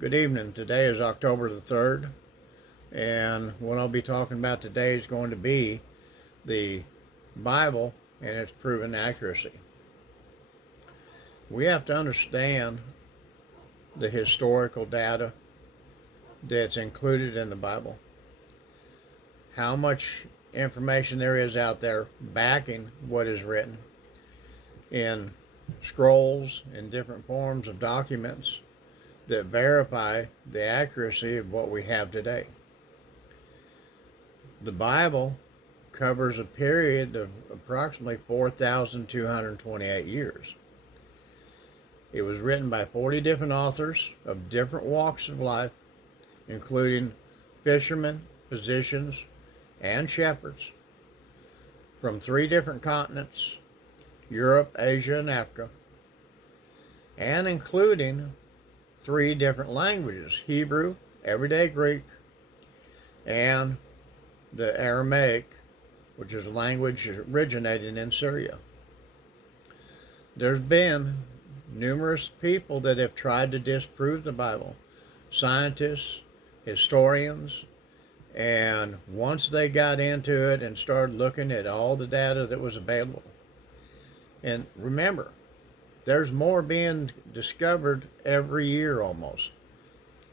Good evening. Today is October the 3rd, and what I'll be talking about today is going to be the Bible and its proven accuracy. We have to understand the historical data that's included in the Bible, how much information there is out there backing what is written in scrolls and different forms of documents that verify the accuracy of what we have today. The Bible covers a period of approximately 4,228 years. It was written by 40 different authors of different walks of life, including fishermen, physicians, and shepherds from 3 different continents, Europe, Asia, and Africa, and including 3 different languages: Hebrew, everyday Greek, and the Aramaic, which is a language originating in Syria. There's been numerous people that have tried to disprove the Bible, scientists, historians, and once they got into it and started looking at all the data that was available, and remember, there's more being discovered every year almost.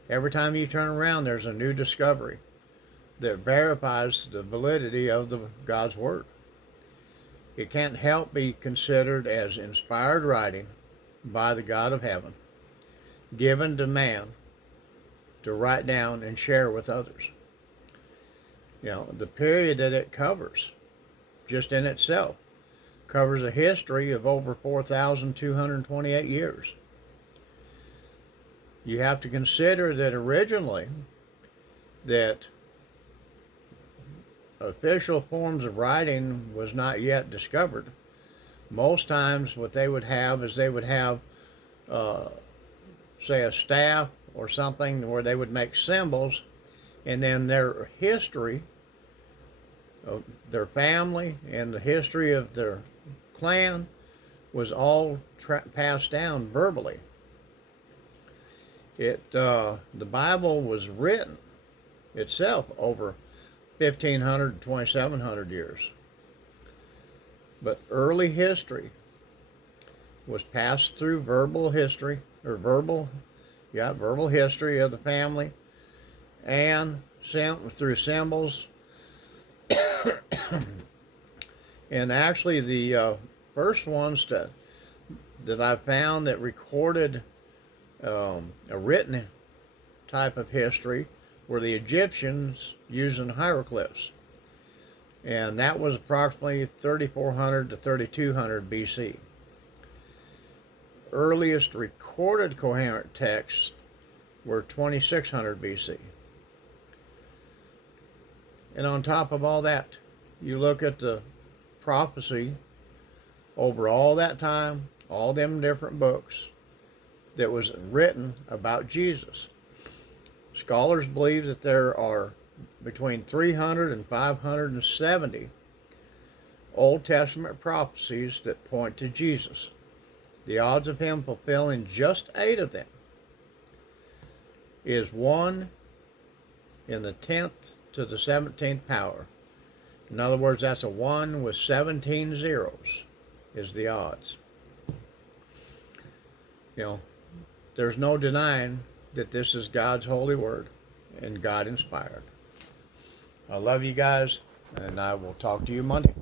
Every time you turn around, there's a new discovery that verifies the validity of God's Word. It can't help be considered as inspired writing by the God of heaven, given to man to write down and share with others. The period that it covers, just in itself, covers a history of over 4,228 years. You have to consider that originally that official forms of writing was not yet discovered. Most times what they would have is they would have, say, a staff or something where they would make symbols, and then their history of their family and the history of their clan was all passed down verbally. The Bible was written itself over 1,500 to 2,700 years. But early history was passed through verbal history, or verbal history of the family, and through symbols. And actually the first ones that I found that recorded a written type of history were the Egyptians using hieroglyphs, and that was approximately 3,400 to 3,200 BC. Earliest recorded coherent texts were 2,600 BC. And on top of all that, you look at the prophecy over all that time, all them different books that was written about Jesus. Scholars believe that there are between 300 and 570 Old Testament prophecies that point to Jesus. The odds of him fulfilling just 8 of them is 1 in the 10th to the 17th power. In other words, that's a 1 with 17 zeros is the odds. There's no denying that this is God's holy word and God inspired. I love you guys, and I will talk to you Monday.